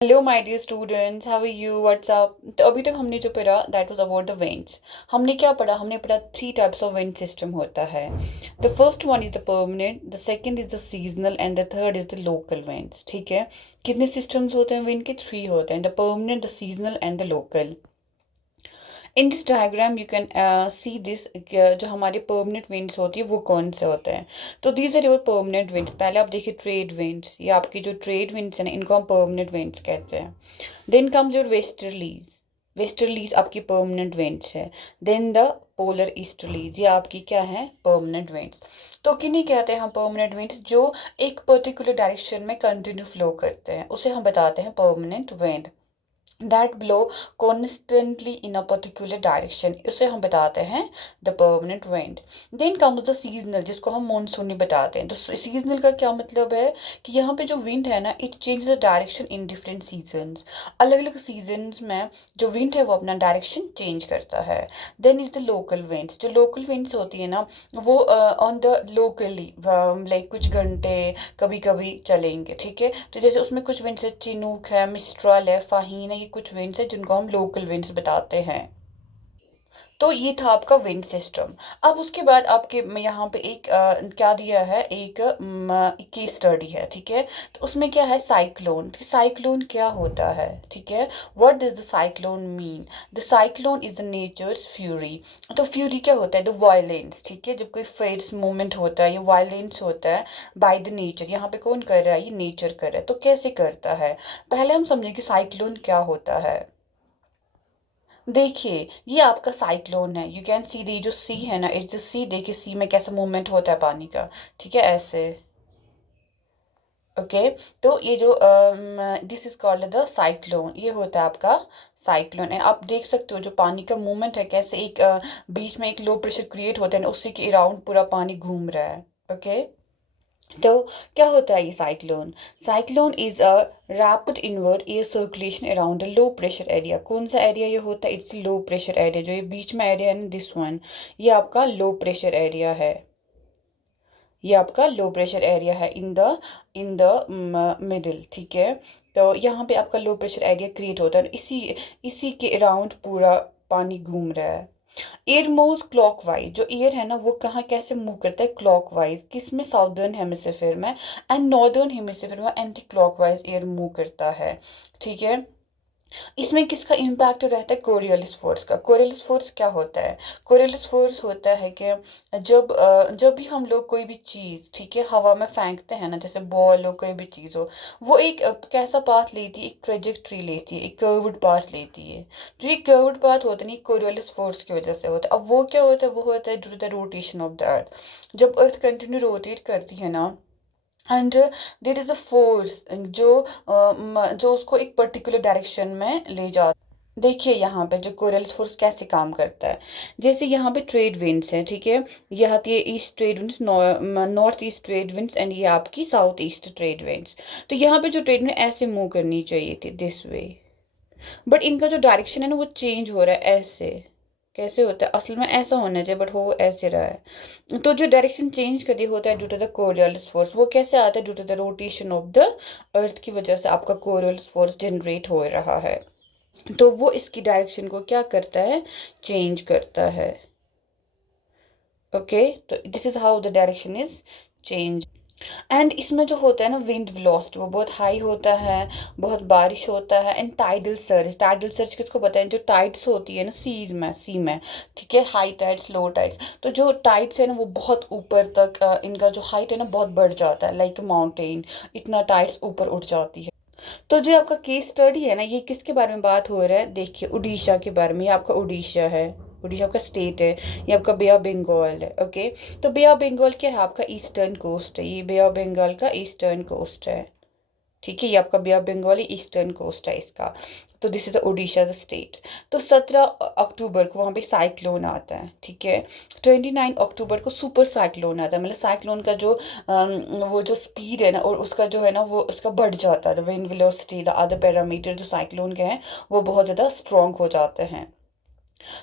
Hello my dear students, how are you, what's up. तो अभी तक हमने जो पढ़ा that was about the winds. हमने क्या पढ़ा? हमने पढ़ा three types of wind system होता है। The first one is the permanent, the second is the seasonal and the third is the local winds. ठीक है, कितने सिस्टम्स होते हैं विंड के? थ्री होते हैं, the permanent, the seasonal and the local. In this diagram you can see this, जो हमारे परमानेंट विंड्स होती है वो कौन से होते हैं। तो these are your permanent winds. पहले आप देखिए ट्रेड विंड्स, ये आपकी जो ट्रेड विंड्स हैं ना, इनको हम परमानेंट विंड्स कहते हैं। Then comes your westerlies, westerlies आपकी परमानेंट विंड्स है। देन द पोलर ईस्टर्लीज, ये आपकी क्या है? Permanent winds. तो किन्हीं कहते हैं हम परमानेंट विंड्स? जो एक पर्टिकुलर डायरेक्शन में कंटिन्यू फ्लो करते हैं उसे हम बताते हैं permanent wind. That blow constantly in a particular direction, उसे हम बताते हैं the permanent wind. Then comes the seasonal, जिसको हम मानसूनी बताते हैं। तो सीजनल का क्या मतलब है कि यहाँ पे जो विंड है ना, it change the direction in different seasons. अलग अलग सीजन्स में जो विंड है वो अपना डायरेक्शन चेंज करता है। Then is the local winds, जो लोकल विंड्स होती है ना वो ऑन द लोकली लाइक कुछ घंटे कभी कभी चलेंगे। ठीक है, तो जैसे उसमें कुछ विंड्स है, चिनूक है, मिस्ट्रल है, फाहीन है, ये कुछ विंड्स है जिनको हम लोकल विंड्स बताते हैं। तो ये था आपका विंड सिस्टम। अब उसके बाद आपके यहाँ पे एक क्या दिया है, एक केस स्टडी है। ठीक है, तो उसमें क्या है? साइक्लोन। साइक्लोन क्या होता है? ठीक है, what does the cyclone mean? The cyclone is the natures fury. तो फ्यूरी क्या होता है? The violence. ठीक है, जब कोई फेट्स मूवमेंट होता है, ये वायलेंस होता है बाय द नेचर। यहाँ पे कौन कर रहा है? ये नेचर कर रहा है। तो कैसे करता है? पहले हम समझें कि साइक्लोन क्या होता है। देखिए, ये आपका साइक्लोन है। यू कैन सी, दी जो सी है ना, इट्स सी। देखिए सी में कैसा मूवमेंट होता है पानी का। ठीक है, ऐसे। ओके, तो ये जो this is called the cyclone, ये होता है आपका साइक्लोन। एंड आप देख सकते हो जो पानी का मूवमेंट है, कैसे एक बीच में एक लो प्रेशर क्रिएट होता है ना, उसी के अराउंड पूरा पानी घूम रहा है। ओके, तो क्या होता है ये cyclone? Cyclone is a rapid inward air circulation around the low pressure area. कौन सा एरिया ये होता है? It's low pressure area. जो ये बीच में एरिया है ना, दिस वन, ये आपका लो प्रेशर एरिया है। ये आपका लो प्रेशर एरिया है इन द मिडिल। ठीक है, तो यहाँ पे आपका लो प्रेशर एरिया क्रिएट होता है, इसी इसी के अराउंड पूरा पानी घूम रहा है। एयर मूव्स क्लॉकवाइज, जो एयर है ना वो कहाँ कैसे मूव करता है? क्लॉकवाइज। किस में? साउदर्न हेमिस्फीयर में। एंड नॉर्दर्न हेमिस्फीयर में एंटी क्लॉकवाइज एयर मूव करता है। ठीक है, इसमें किसका इम्पैक्ट रहता है? कोरियोलिस फोर्स का। कोरियोलिस फोर्स क्या होता है? कोरियोलिस फोर्स होता है कि जब भी हम लोग कोई भी चीज़, ठीक है, हवा में फेंकते हैं ना, जैसे बॉल हो, कोई भी चीज़ हो, वो एक कैसा पाथ लेती है? एक ट्रेजेक्ट्री लेती है, एक कर्व्ड पाथ लेती है। जो ये कर्व्ड पाथ होता है ना, कोरियोलिस फोर्स की वजह से होता है। अब वो क्या होता है? वो होता है due to the rotation of the earth. जब अर्थ कंटिन्यू रोटेट करती है ना, and there is a force जो उसको एक पर्टिकुलर डायरेक्शन में ले जा। देखिए यहाँ पे जो कोरल फोर्स कैसे काम करता है। जैसे यहाँ पे ट्रेड विंड्स हैं, ठीक है, ये आती है east trade winds, north east trade winds, and ये आपकी साउथ ईस्ट ट्रेड विंड्स। तो यहाँ पे जो ट्रेड विंड ऐसे मूव करनी चाहिए थी, दिस वे, बट इनका जो डायरेक्शन है ना वो चेंज हो रहा है ऐसे। कैसे होता है? असल में ऐसा होना चाहिए बट हो ऐसे रहा है। तो जो डायरेक्शन चेंज कर दिया होता है due to the Coriolis force. वो कैसे आता है? Due to the rotation of the earth की वजह से आपका कोरियोलिस फोर्स जनरेट हो रहा है। तो वो इसकी डायरेक्शन को क्या करता है? चेंज करता है। ओके, तो this is how the direction is change. And इसमें जो होता है ना विंड वेलोसिटी, वो बहुत हाई होता है, बहुत बारिश होता है। And tidal surge, tidal surge किसको पता है? जो टाइड्स होती है ना सीज में, सी में, ठीक है, हाई टाइड्स, लो टाइड्स। तो जो टाइड्स है ना वो बहुत ऊपर तक इनका जो हाइट है ना बहुत बढ़ जाता है, लाइक माउंटेन, इतना टाइड्स ऊपर उठ जाती है। तो जो आपका केस स्टडी है ना, ये किसके बारे में बात हो रहा है? देखिए उड़ीसा के बारे में। ये आपका उड़ीसा है, उड़ीसा आपका स्टेट है। ये आपका बे ऑफ बंगाल है। ओके, तो बे ऑफ बंगाल क्या है? आपका ईस्टर्न कोस्ट है। ये बे ऑफ बंगाल का ईस्टर्न कोस्ट है। ठीक है, ये आपका बे ऑफ बंगाल ईस्टर्न कोस्ट है इसका। तो this is the Orissa the state. तो 17 अक्टूबर को वहाँ पे साइक्लोन आता है। ठीक है, 29 अक्टूबर को सुपर साइक्लोन आता है। मतलब साइक्लोन का जो वो जो स्पीड है ना और उसका जो है ना वो उसका बढ़ जाता है। The wind velocity, the other parameter जो साइक्लोन के हैं वो बहुत ज़्यादा स्ट्रॉन्ग हो जाते हैं।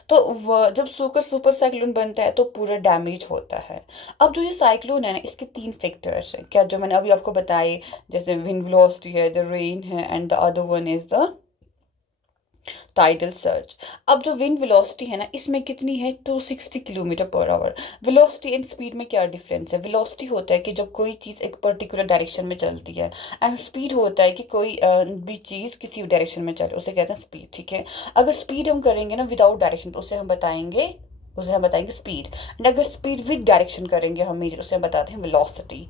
तो जब सुपर सुपर साइक्लोन बनता है तो पूरा डैमेज होता है। अब जो ये साइक्लोन है ना, इसके तीन फैक्टर्स हैं, क्या जो मैंने अभी आपको बताए, जैसे विंड वेलोसिटी है, द रेन है, and the other one is the tidal surge. अब जो विंड वेलोसिटी है ना, इसमें कितनी है, 260 kilometre per hour. Velocity and speed में क्या डिफरेंस है, वेलोसिटी होता है कि जब कोई चीज़ एक पर्टिकुलर डायरेक्शन में चलती है, एंड स्पीड होता है कि कोई भी चीज़ किसी भी डायरेक्शन में चले, उसे कहते हैं स्पीड, ठीक है। अगर स्पीड हम करेंगे ना विदाउट डायरेक्शन, तो उसे हम बताएंगे स्पीड। एंड अगर स्पीड विद डायरेक्शन करेंगे हम मेजर, उसे हम बताते हैं वेलोसिटी।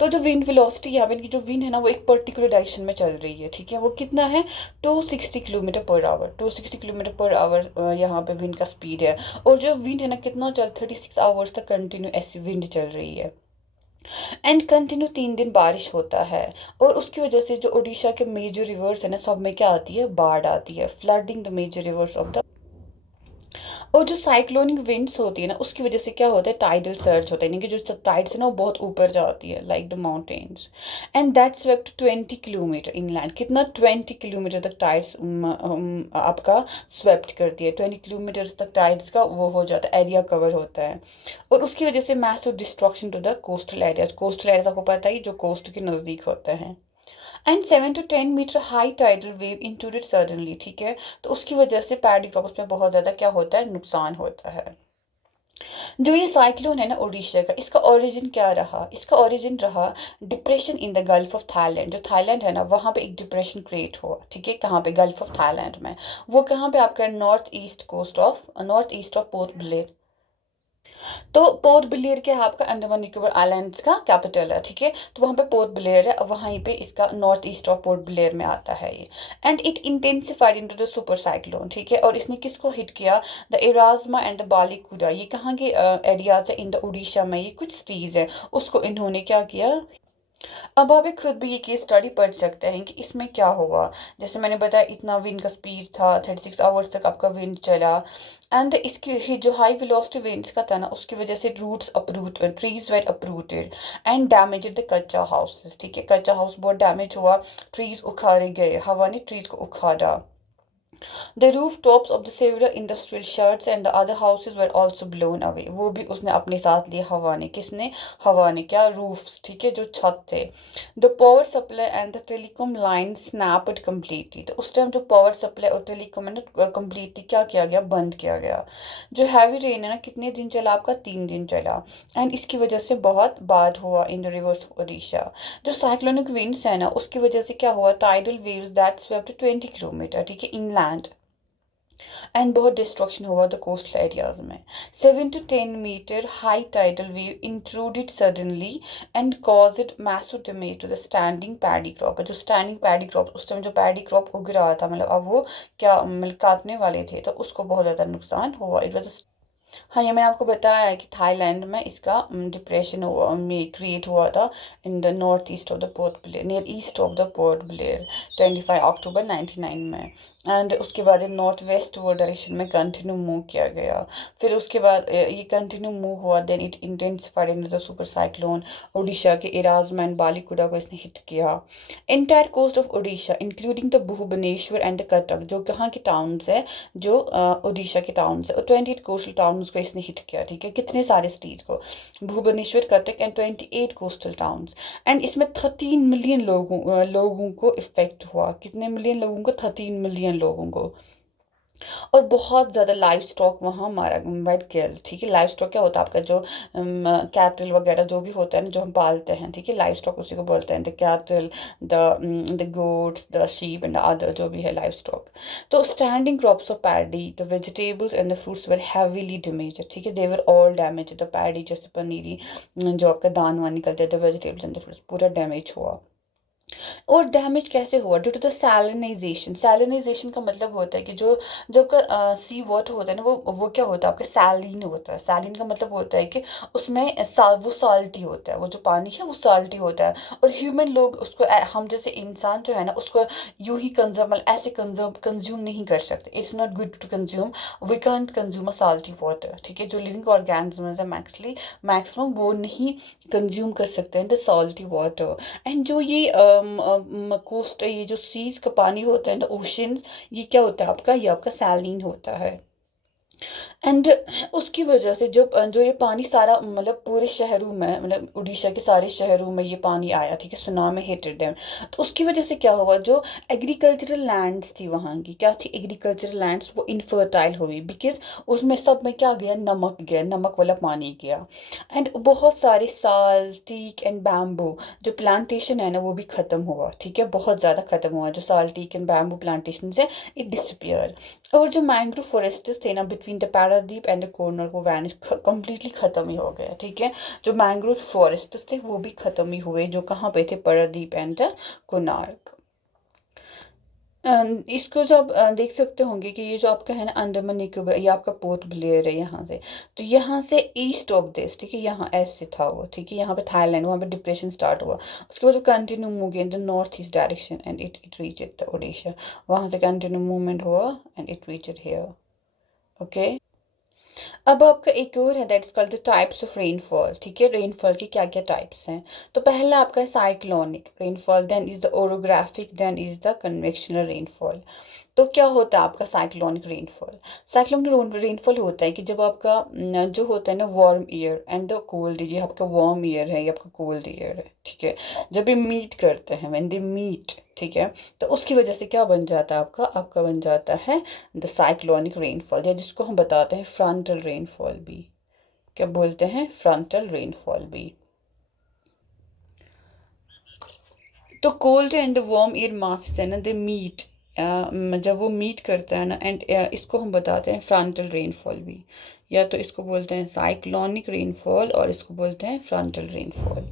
तो जो विंड वेलोसिटी, यहाँ पे इनकी जो विंड है ना, वो एक पर्टिकुलर डायरेक्शन में चल रही है, ठीक है, वो कितना है, 260 kilometre per hour. 260 kilometre per hour यहाँ पे विंड का स्पीड है। और जो विंड है ना, कितना चल 36 आवर्स तक कंटिन्यू ऐसी विंड चल रही है। एंड कंटिन्यू 3 दिन बारिश होता है। और उसकी वजह से जो उड़ीसा के मेजर रिवर्स है ना, सब में क्या आती है, बाढ़ आती है, flooding the major rivers of the. और जो साइक्लोनिक विंड्स होती है ना, उसकी वजह से क्या होता है, टाइडल सर्ज होता है, यानी कि जो टाइड्स है ना, वो बहुत ऊपर जाती है, like the mountains. And that swept 20 kilometre inland. कितना, 20 किलोमीटर तक टाइड्स आपका स्वेप्ट करती है, 20 किलोमीटर तक टाइड्स का वो हो जाता है, एरिया कवर होता है। और उसकी वजह से massive destruction to the coastal areas. Coastal areas आपको पता ही, जो कोस्ट के नज़दीक होते हैं। And 7 to 10 metre high tidal wave intruded suddenly, ठीक है। तो उसकी वजह से पैडी क्रॉप्स में बहुत ज़्यादा क्या होता है, नुकसान होता है। जो ये साइक्लोन है ना उड़ीसा का, इसका ओरिजिन क्या रहा, इसका ओरिजिन रहा depression in the gulf of Thailand. जो थाईलैंड है ना, वहाँ पे एक डिप्रेशन क्रिएट हुआ, ठीक है, कहाँ पे, गल्फ ऑफ थाईलैंड में। वो कहाँ पे, आपका north east of port Blair. तो पोर्ट ब्लेयर क्या है, आपका अंडमान निकोबार आइलैंड्स का कैपिटल है, ठीक है। तो वहाँ पे पोर्ट ब्लेयर है, वहीं पे इसका north east of port Blair में आता है ये। And it intensified into the super cyclone, ठीक है। और इसने किसको हिट किया, द एराजमा एंड द बालिकुडा। ये कहाँ के एरियाज है, इन द उड़ीसा में, ये कुछ सिटीज है, उसको इन्होंने क्या किया। अब आप खुद भी ये केस स्टडी पढ़ सकते हैं कि इसमें क्या हुआ। जैसे मैंने बताया, इतना विंड का स्पीड था, 36 आवर्स तक आपका विंड चला। एंड इसकी जो हाई वेलोसिटी विंड्स का था ना, उसकी वजह से roots uproot, trees were uprooted and damage the kachcha houses, ठीक है। कच्चा हाउस बहुत डैमेज हुआ, ट्रीज उखाड़े गए, हवा ने ट्रीज को उखाड़ा। The rooftops of the several industrial sheds and the other houses were also blown away. वो भी उसने अपने साथ लिए, हवा ने, किसने, हवा ने, क्या, roofs, ठीक है, जो छत थे। The power supply and the telecom line snapped completely. तो उस टाइम जो पावर सप्लाई और टेलीकॉम है ना, completely क्या किया गया, बंद किया गया। जो हैवी रेन है ना, कितने दिन चला आपका, 3 दिन चला। एंड इसकी वजह से बहुत बाढ़ हुआ इन द रिवर्स ओडिशा। जो साइक्लोनिक विंड्स है ना, उसकी वजह से क्या हुआ, tidal waves that swept 20 kilometre, ठीक है, इनलैंड। एंड बहुत डिस्ट्रक्शन हुआ द कोस्टल एरियाज में। 7 to 10 metre high tidal wave intruded suddenly and caused massive damage to the standing paddy crop. जो स्टैंडिंग पैडी क्रॉप, उस टाइम जो paddy crop उग रहा था, मतलब अब वो क्या, मतलब काटने वाले थे, तो उसको बहुत ज़्यादा नुकसान हुआ। It was. हाँ, ये मैंने आपको बताया है कि थाईलैंड में इसका डिप्रेशन हुआ, में क्रिएट हुआ था, in the north east of the Port Blair, near east of the Port Blair, 25 October 99 में। एंड उसके बाद ये नॉर्थ वेस्ट वो डायरेक्शन में कंटिन्यू मूव किया गया। फिर उसके बाद ये कंटिन्यू मूव हुआ, then it intensified in the super cyclone. Orissa के इराजमा एंड बालिकुडा को इसने हिट किया। Entire coast of Orissa including the Bhubaneswar and the Cuttack, जो कहाँ के टाउन्स है, जो उड़ीसा के टाउन्स है, और 28 कोस्टल टाउन्स को इसने हिट किया, ठीक है, कितने सारे सिटीज को, Bhubaneswar, Cuttack and 28 coastal towns. And इसमें 13 मिलियन लोगों को इफेक्ट हुआ। कितने मिलियन लोगों को, 13 मिलियन लोगों को। और बहुत ज़्यादा लाइव स्टॉक वहाँ मारा वाइट गया, ठीक है। लाइव स्टॉक क्या होता है, आपका जो कैटल वगैरह जो भी होता है ना, जो हम पालते हैं, ठीक है, लाइव स्टॉक उसी को बोलते हैं, the cattle, the goats, the sheep and other, जो भी है लाइव स्टॉक। तो standing crops of paddy, the vegetables and the fruits were heavily damage, ठीक है, they were all damage. The paddy जैसे पनीरी, जो आपका दान वान निकलते हैं, the vegetables and the fruits पूरा डैमेज हुआ। और डैमेज कैसे हुआ, due to the salinization. Salinization का मतलब होता है कि जो जो आपका सी वाटर होता है ना, वो क्या होता है, आपका सैलिन होता है। सैलिन का मतलब होता है कि उसमें वो सॉल्टी होता है, वो जो पानी है वो सॉल्टी होता है। और ह्यूमन लोग उसको हम जैसे इंसान जो है ना, उसको यूं ही कंज्यूम, ऐसे कंज्यूम नहीं कर सकते। It's not good to consume. We can't consume a salty water, ठीक है। जो लिविंग ऑर्गेनिज्म है मैक्सिमम वो नहीं कंज्यूम कर सकते हैं द सॉल्टी वाटर। एंड जो ये कोस्ट, ये जो सीज का पानी होता है ना, ओशंस, ये क्या होता है आपका, ये आपका सैलिन होता है। एंड उसकी वजह से जब जो ये पानी सारा मतलब पूरे शहरों में मतलब उड़ीसा के सारे शहरों में ये पानी आया, ठीक है, सुनामी हिटेड देम। तो उसकी वजह से क्या हुआ, जो एग्रीकल्चरल लैंड्स थी वहाँ की, क्या थी एग्रीकल्चरल लैंड्स, वो इनफर्टाइल हुई बिकॉज उसमें सब में क्या गया, नमक गया, नमक वाला पानी गया। एंड बहुत सारे साल टीक एंड बैम्बू जो प्लांटेशन है ना वो भी ख़त्म हुआ, ठीक है, बहुत ज़्यादा ख़त्म हुआ जो साल टीक एंड बैम्बू प्लांटेशन है, इट डिसअपियर। और जो मैंग्रोव फॉरेस्ट्स थे ना between the Paradip and the corner, वो वैनिश कंप्लीटली ख़त्म ही हो गया, ठीक है। जो मैंग्रोव फॉरेस्ट्स थे वो भी ख़त्म ही हुए, जो कहाँ पे थे, पारादीप एंड द कोणार्क। इसको जब देख सकते होंगे कि ये जो आपका है ना अंडमान निकोबार, ये आपका पोर्ट ब्लेयर है यहाँ से। तो यहाँ से ईस्ट ऑफ दिस, ठीक है, यहाँ ऐसे था वो, ठीक है, यहाँ पे थाईलैंड, वहाँ पे डिप्रेशन स्टार्ट हुआ। उसके बाद वो continue move in the north east direction and it reached the Odisha. वहाँ से कंटिन्यू मूवमेंट हुआ and it reached here. Okay. अब आपका एक और है that is called the types of rainfall, ठीक है, रेनफॉल के क्या क्या टाइप्स हैं। तो पहला आपका है cyclonic rainfall, then is the orographic, then is the convectional rainfall. तो क्या होता है आपका साइक्लोनिक रेनफॉल। साइक्लोनिक रेनफॉल होता है कि जब आपका जो होता है ना warm year and the cold, ये आपका वार्म ईयर है, ये आपका कोल्ड ईयर है, ठीक है, जब ये मीट करते हैं, व्हेन दे मीट, ठीक है, तो उसकी वजह से क्या बन जाता है आपका, आपका बन जाता है द साइक्लोनिक रेनफॉल, या जिसको हम बताते हैं फ्रंटल रेनफॉल भी। क्या बोलते हैं, फ्रंटल रेनफॉल भी। तो cold and warm air masses है ना, दे मीट, जब वो मीट करता है ना, एंड इसको हम बताते हैं फ्रंटल रेनफॉल भी, या तो इसको बोलते हैं साइक्लोनिक रेनफॉल और इसको बोलते हैं frontal rainfall.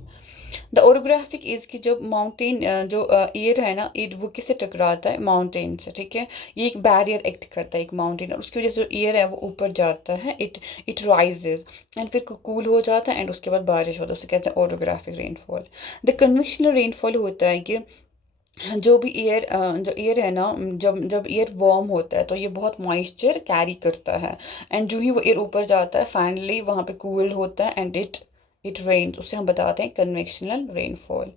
The orographic is की जब माउंटेन जो एयर है ना, एयर वो किससे टकराता है, माउंटेन से, ठीक है। ये एक बैरियर एक्ट करता है, एक माउंटेन, और उसकी वजह से जो एयर है वो ऊपर जाता है, इट इट राइजेज एंड फिर कूल हो जाता है एंड उसके बाद बारिश होता है, उसे कहते हैं orographic rainfall. The conventional rainfall होता है कि जो भी एयर जो एयर है ना, जब जब एयर वार्म होता है तो ये बहुत मॉइस्चर कैरी करता है, एंड जो ही वो एयर ऊपर जाता है फाइनली वहाँ पे कूल होता है एंड इट रेन, उसे हम बताते हैं convectional rainfall.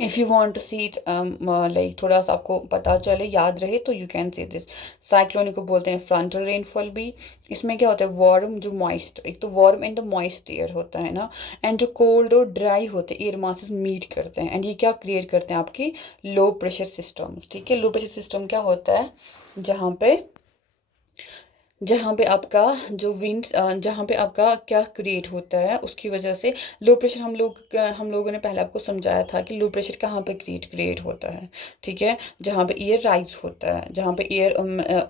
If you want to see it like थोड़ा सा आपको पता चले, याद रहे, तो you can see this. Cyclonic को बोलते हैं फ्रंटल रेनफॉल भी। इसमें क्या होता है, वार्म जो मॉइस्ट, एक तो warm and the moist air होता है ना, एंड जो कोल्ड और ड्राई होते हैं एयर मासेस मीट करते हैं, एंड ये क्या क्रिएट करते हैं आपकी लो प्रेशर सिस्टम्स, ठीक है। लो प्रेशर सिस्टम क्या होता है, जहाँ पे जहाँ पे आपका जो विंड, जहाँ पे आपका क्या क्रिएट होता है उसकी वजह से लो प्रेशर, हम लोगों ने पहले आपको समझाया था कि लो प्रेशर कहाँ पे क्रिएट होता है, ठीक है, जहाँ पे एयर राइज होता है, जहाँ पे एयर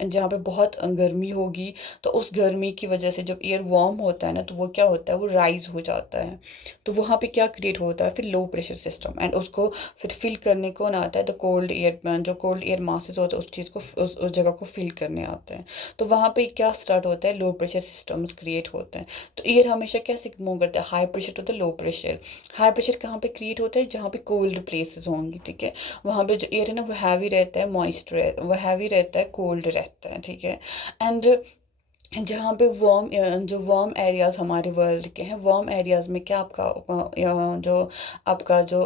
जहाँ पे बहुत गर्मी होगी, तो उस गर्मी की वजह से जब एयर वार्म होता है ना, तो वो क्या होता है, वो राइज हो जाता है। तो वहाँ पे क्या क्रिएट होता है, फिर लो प्रेशर सिस्टम, एंड उसको फिर फिल करने कौन आता है, तो कोल्ड एयर, जो कोल्ड एयर मासेस होते हैं उस चीज़ को, उस जगह को फिल करने आते हैं। तो वहाँ पे क्या स्टार्ट होता है, लो प्रेशर सिस्टम्स क्रिएट होते हैं। तो एयर हमेशा कैसे मूव करता है, high pressure to the low pressure. High pressure कहाँ पे क्रिएट होता है, जहाँ पे कोल्ड प्लेसेस होंगी, ठीक है, वहाँ पे जो एयर है ना वो हैवी रहता है, मॉइस्ट रहता है, वो हैवी रहता है, कोल्ड रहता है, ठीक है। एंड जहाँ पे जो वार्म एरियाज हमारे वर्ल्ड के हैं, वार्म एरियाज में क्या आपका जो आपका जो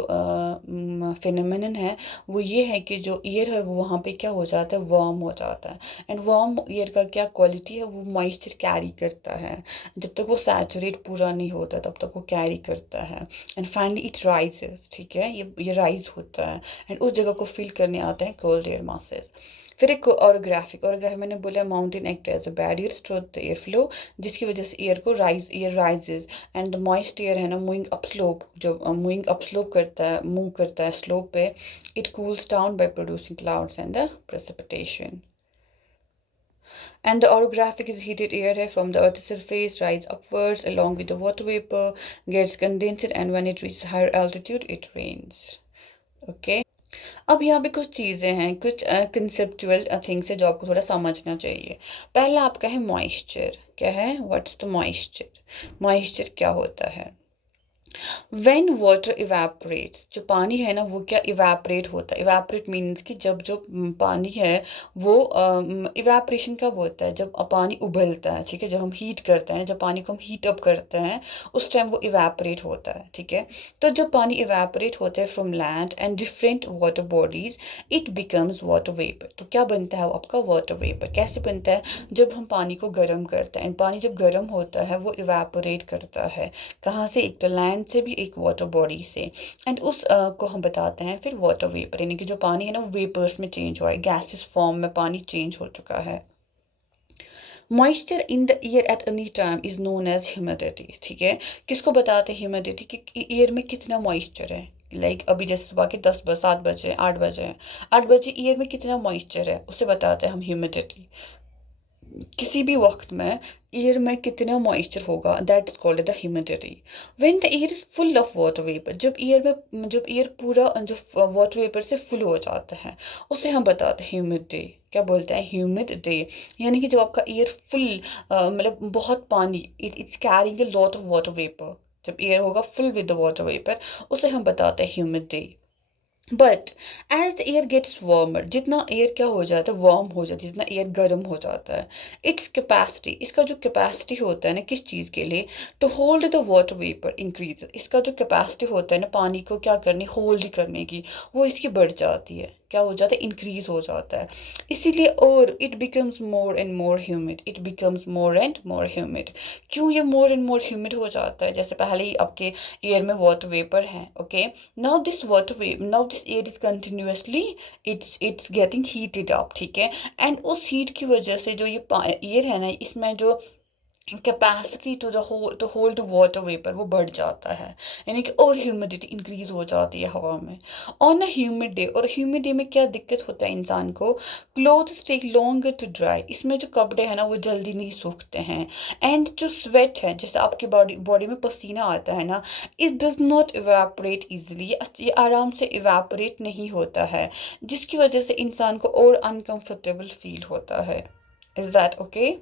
फिनोमेनन है वो ये है कि जो ईयर है वो वहाँ पे क्या हो जाता है, वार्म हो जाता है। एंड वार्म ईयर का क्या क्वालिटी है, वो मॉइस्चर कैरी करता है, जब तक वो सैचुरेट पूरा नहीं होता तब तक वो कैरी करता है, एंड फाइनली इट राइजेस, ठीक है, ये राइज होता है, एंड उस जगह को फिल करने आते हैं कोल्ड एयर मासेस। फिर एक और मैंने बोला mountain act as a barrier to the air flow, जिसकी वजह से air rises and moist air है ना मूविंग अप स्लोप, जो मूविंग अप स्लोप करता है, मूव करता है स्लोप पे, it cools down by producing clouds and the precipitation. And the orographic is heated air from the earth's surface rise upwards along with the water vapor, gets condensed, and when it reaches higher altitude it rains. Okay. अब यहाँ पे कुछ चीज़ें हैं, कुछ conceptual things है जो आपको थोड़ा समझना चाहिए। पहला आपका है मॉइस्चर, क्या है, व्हाट्स द मॉइस्चर, मॉइस्चर क्या होता है। व्हेन वाटर इवेपोरेट्स, जो पानी है ना वो क्या इवेपोरेट होता है। इवेपोरेट मीन्स कि जब जो पानी है वो इवेपोरेशन कब होता है, जब पानी उबलता है, ठीक है, जब हम हीट करते हैं, जब पानी को हम हीट अप करते हैं उस टाइम वो इवेपोरेट होता है, ठीक है। तो जब पानी इवेपोरेट होता है from land and different water bodies, it becomes water vapour. तो क्या बनता है वो आपका वाटर वेपर, कैसे बनता है, जब हम पानी को गर्म करते हैं, एंड पानी जब गर्म होता है वो इवेपोरेट करता है, कहाँ से, एक तो लैंड से भी, एक वाटर बॉडी से, एंड उस को हम बताते हैं फिर वाटर वेपर, यानी कि जो पानी है ना वो वेपर्स में चेंज हुआ है, गैसेस फॉर्म में पानी चेंज हो चुका है। Moisture in the air at any time is known as humidity, ठीक है। किसको बताते हैं ह्यूमिडिटी, कि ईयर में कितना मॉइस्चर है। अभी जैसे सुबह के 10 बजे, 7 बजे, 8 बजे हैं, 8 बजे ईयर में कितना मॉइस्चर है उसे बताते हैं हम ह्यूमिडिटी। किसी भी वक्त में एयर में कितना मॉइस्चर होगा, that is called the humidity. When the air is full of water vapour, जब एयर पूरा जो वाटर वेपर से फुल हो जाता है उसे हम बताते हैं ह्यूमिड डे। क्या बोलते हैं, ह्यूमिड डे। यानी कि जब आपका एयर फुल, मतलब बहुत पानी, it's carrying a lot of water vapour, जब एयर होगा full with the water vapour उसे हम बताते हैं humid day. But as the air gets warmer, जितना एयर क्या हो जाता है, वार्म हो जाता है, जितना एयर गर्म हो जाता है, इट्स कैपेसिटी, इसका जो कैपेसिटी होता है ना किस चीज़ के लिए, to hold the water vapour increase, इसका जो कैपेसिटी होता है ना पानी को क्या करनी, होल्ड करने की, वो इसकी बढ़ जाती है, क्या हो जाता है, इंक्रीज हो जाता है। इसीलिए, और it becomes more and more humid, it becomes more and more humid. क्यों ये मोर एंड मोर ह्यूमिड हो जाता है, जैसे पहले ही आपके एयर में वाटर वेपर है, okay. Now this air is continuously, it's getting heated up, ठीक है। एंड उस हीट की वजह से जो ये एयर है ना, इसमें जो capacity to hold water vapour वो बढ़ जाता है, यानी कि और ह्यूमिडिटी इंक्रीज हो जाती है हवा में। ऑन अ ह्यूमिड डे, और ह्यूमिड डे में क्या दिक्कत होता है इंसान को, clothes take longer to dry, इसमें जो कपड़े हैं ना वो जल्दी नहीं सूखते हैं। एंड जो स्वेट है, जैसे आपकी बॉडी बॉडी में पसीना आता है ना, it does not evaporate easily, ये आराम से इवेपोरेट नहीं होता है, जिसकी वजह से इंसान को और अनकंफर्टेबल फील होता है। Is that okay.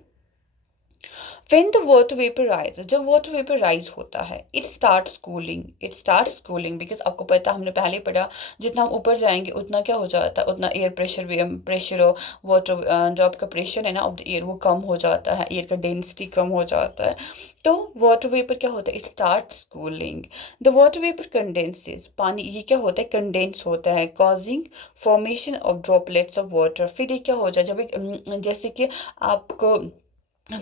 When the water vapor rises, जब water vapor rise होता है, it starts cooling because आपको पता हमने पहले ही पढ़ा, जितना हम ऊपर जाएंगे उतना क्या हो जाता है, उतना एयर प्रेशर भी, प्रेशर और वाटर, जो आपका प्रेशर है ना ऑफ द एयर वो कम हो जाता है, एयर का डेंसिटी कम हो जाता है। तो वाटर वेपर क्या होता है, it starts cooling, the water vapour condenses, पानी ये क्या होता है, कंडेंस होता है, causing formation of droplets of water. फिर ये क्या हो जाए, जब एक जैसे कि आपको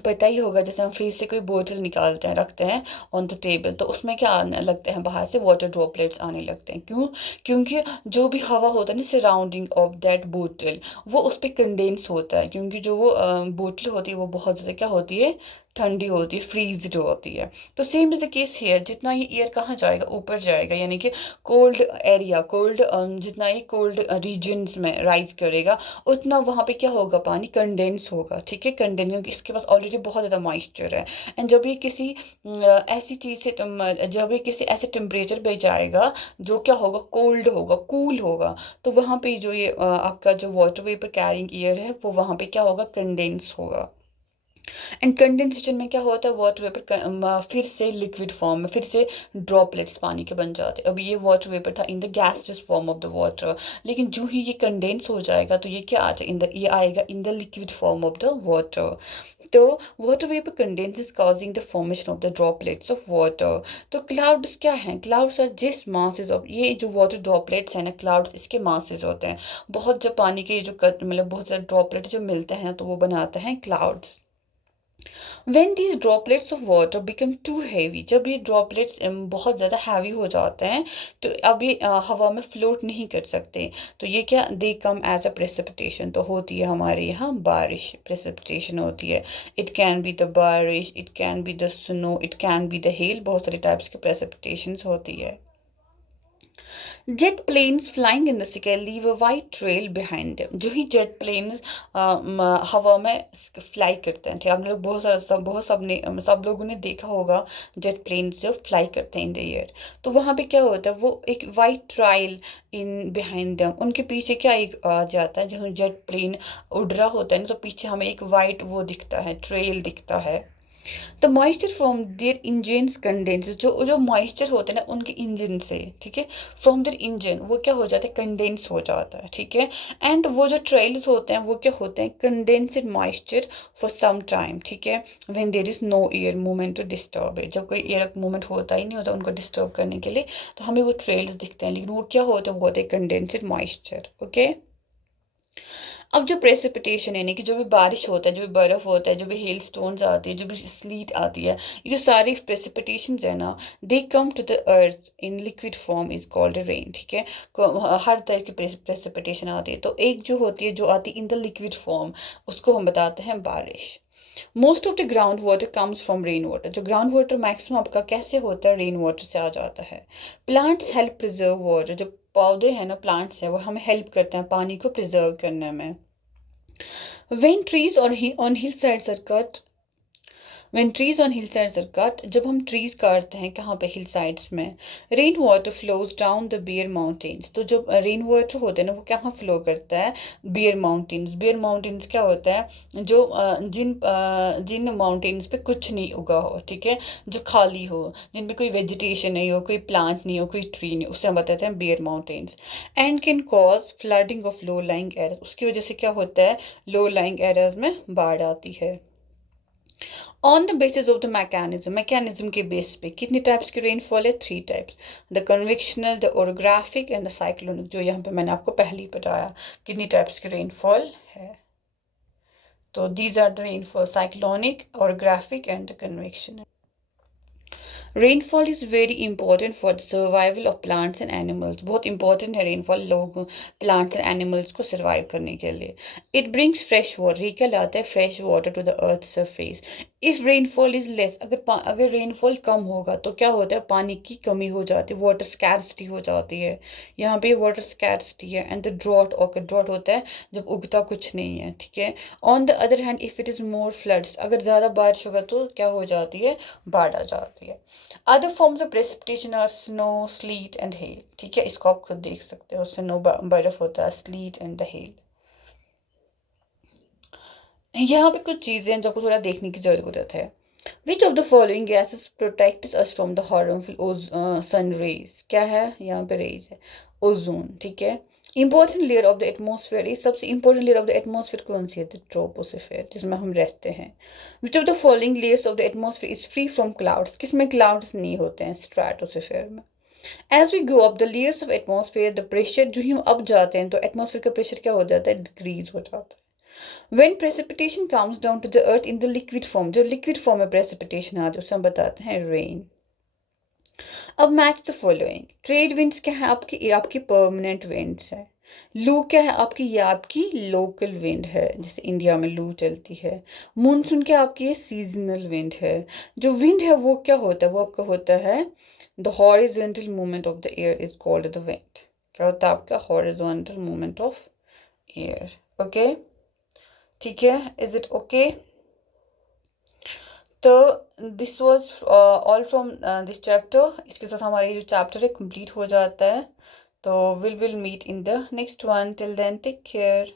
पता ही होगा, जैसे हम फ्रिज से कोई बोतल निकालते हैं, रखते हैं ऑन द टेबल, तो उसमें क्या आने लगते हैं, बाहर से वाटर ड्रॉपलेट्स आने लगते हैं। क्यों, क्योंकि जो भी हवा होता है ना सराउंडिंग ऑफ दैट बोतल वो उस पर कंडेंस होता है, क्योंकि जो वो बोतल होती है वो बहुत ज़्यादा क्या होती है, ठंडी होती है, फ्रीज्ड होती है। तो same is the case hair, जितना ये एयर कहाँ जाएगा, ऊपर जाएगा, यानी कि कोल्ड एरिया, कोल्ड, जितना ये कोल्ड रीजन्स में राइज करेगा उतना वहाँ पे क्या होगा, पानी कंडेंस होगा, ठीक है, कंडेंस, क्योंकि इसके पास ऑलरेडी बहुत ज़्यादा मॉइस्चर है। एंड जब ये किसी ऐसी चीज़ से जब ये किसी ऐसे टेम्परेचर पे जाएगा जो क्या होगा, कोल्ड होगा, कूल होगा, तो वहाँ पे जो ये आपका जो वाटर वेपर कैरिंग एयर है वो वहाँ पे क्या होगा, कंडेंस होगा। एंड कंडेंसेशन में क्या होता है, वाटर वेपर फिर से लिक्विड फॉर्म में, फिर से ड्रॉपलेट्स पानी के बन जाते हैं। अभी ये वाटर वेपर था in the gaseous form of the water, लेकिन जो ही ये कंडेंस हो जाएगा तो ये क्या आ जाए, ये आएगा in the liquid form of the water. तो water vapour condenses causing the formation of the droplets of water. तो क्लाउड्स क्या हैं, clouds are just masses of, ये जो वाटर ड्रॉपलेट्स हैं ना, क्लाउड्स इसके मासेस होते हैं। बहुत जब पानी के जो मतलब बहुत सारे ड्रॉपलेट जब मिलते हैं तो वो बनाते हैं clouds. When these droplets of water become too heavy, जब ये droplets बहुत ज़्यादा हैवी हो जाते हैं तो अब ये हवा में फ्लोट नहीं कर सकते, तो ये क्या, they come as a precipitation, तो होती है हमारे यहाँ बारिश, precipitation होती है। It can be the बारिश, it can be the snow, it can be the hail, बहुत सारे टाइप्स के precipitations होती है। Jet planes flying in the sky leave a white trail behind them, जो ही जेट प्लेन्स हवा में फ्लाई करते हैं, ठीक है, आप लोग बहुत सारा सब लोगों ने देखा होगा जेट प्लेन्स जो फ्लाई करते हैं इन द एयर, तो वहाँ पे क्या होता है, वो एक white trial in behind them, उनके पीछे क्या एक आ जाता है, जब जेट प्लेन उड़ रहा होता है ना तो पीछे हमें एक वाइट वो दिखता है, ट्रेल दिखता है। The moisture from their engines condense, जो जो मॉइस्चर होते हैं ना उनके इंजन से, ठीक है, फ्रॉम देयर इंजन वो क्या हो जाता है, कंडेंस हो जाता है, ठीक है। एंड वो जो ट्रेल्स होते हैं वो क्या होते हैं, condensed moisture for some time, ठीक है, when there is no air movement to disturb it, जब कोई एयर मूवमेंट होता ही नहीं होता उनको डिस्टर्ब करने के लिए, तो हमें वो ट्रेल्स दिखते हैं, लेकिन वो क्या होते हैं, वो होते हैं कंडेंस्ड मॉइस्चर, ओके। अब जो प्रेसिपिटेशन यानी कि जो भी बारिश होता है, जो भी बर्फ़ होता है, जो भी हेल स्टोन्स आती है, जो भी स्लीट आती है, ये जो सारी प्रेसिपिटेशन है ना, they come to the earth in liquid form is called rain, ठीक है। हर तरह की प्रेसिपिटेशन आती है, तो एक जो होती है जो आती है इन द लिक्विड फॉर्म, उसको हम बताते हैं बारिश। Most of the ground water comes from rain water, जो ग्राउंड वाटर मैक्सिमम आपका कैसे होता है, रेन वाटर से आ जाता है। प्लांट्स हेल्प प्रिजर्व वाटर, जो पौधे हैं ना, प्लांट्स हैं, वो हमें हेल्प करते हैं पानी को प्रिजर्व करने में। When trees on hillsides are cut, when trees on hillsides are cut, जब हम trees काटते हैं कहाँ पे, hillsides में, rain water flows down the bare mountains, तो जो rain water होता है ना वो कहाँ flow करता है, bare mountains। bare mountains क्या होता है, जो जिन mountains पे कुछ नहीं उगा हो, ठीक है, जो खाली हो, जिन पे कोई vegetation नहीं हो, कोई plant नहीं हो, कोई tree नहीं, उसे हम बताते हैं bare mountains। and can cause flooding of low lying areas, उसकी वजह से क्या होता है, low lying areas में बाढ़ आती है। On the basis of the mechanism के बेस पे कितनी टाइप्स की रेनफॉल है, 3 types, the convectional, the orographic and the cyclonic, जो यहाँ पे मैंने आपको पहले ही बताया कितनी टाइप्स की रेनफॉल है। तो these are the rainfall, cyclonic, orographic and the convectional. Rainfall is very important for the survival of plants and animals, बहुत इंपॉर्टेंट है रेनफॉल लोगों, प्लांट्स एंड एनिमल्स को सर्वाइव करने के लिए। इट ब्रिंग्स फ्रेश वाटर, ये क्या लाता है, fresh water to the earth surface. If rainfall is less, अगर रेनफॉल कम होगा तो क्या होता है, पानी की कमी हो जाती है, वाटर स्कैर्सिटी हो जाती है, यहाँ पे वाटर स्कैर्सिटी है। And the drought occur, drought होता है जब उगता कुछ नहीं है, ठीक है। On the other hand if it is more floods, अगर ज़्यादा बारिश होगा तो क्या हो जाती है, बाढ़ आ जाती है। Other forms of precipitation are snow, sleet and hail, ठीक है, इसको आप खुद देख सकते हो, स्नो बर्फ होता है, स्लीट एंड द हेल। यहाँ पे कुछ चीज़ें हैं जो आपको थोड़ा देखने की ज़रूरत है। Which of the following gases protects us from the harmful sun rays, क्या है यहाँ पे, रेज है, ओजोन, ठीक है। Important layer of the atmosphere, ये सबसे important layer of the atmosphere कौन सी है, द ट्रोपोस्फेयर, जिसमें हम रहते हैं। Which of the following layers of the atmosphere is free from clouds, किसमें क्लाउड्स नहीं होते हैं, स्ट्रेटोस्फेयर में। As we go up the layers of atmosphere the pressure, जो ही हम अप जाते हैं तो एटमोसफेयर का प्रेशर क्या हो जाता है, डिक्रीज हो जाता है। When precipitation comes down to the earth in the liquid form, जो liquid form में precipitation आती है उसे हम बताते हैं rain। अब match the following, trade winds क्या है आपकी, आपकी परमानेंट विंड्स है। लू क्या है आपकी, ये आपकी लोकल विंड है, जैसे इंडिया में लू चलती है। मानसून क्या आपकी, ये सीजनल विंड है। जो विंड है वो क्या होता है, वो आपका होता है the horizontal movement of the air is called the wind, क्या होता है आपका, horizontal movement of air, okay, ठीक है, इज इट ओके। तो this was all from this chapter, इसके साथ हमारा ये जो चैप्टर है कंप्लीट हो जाता है। तो will meet in the next one, till then take care.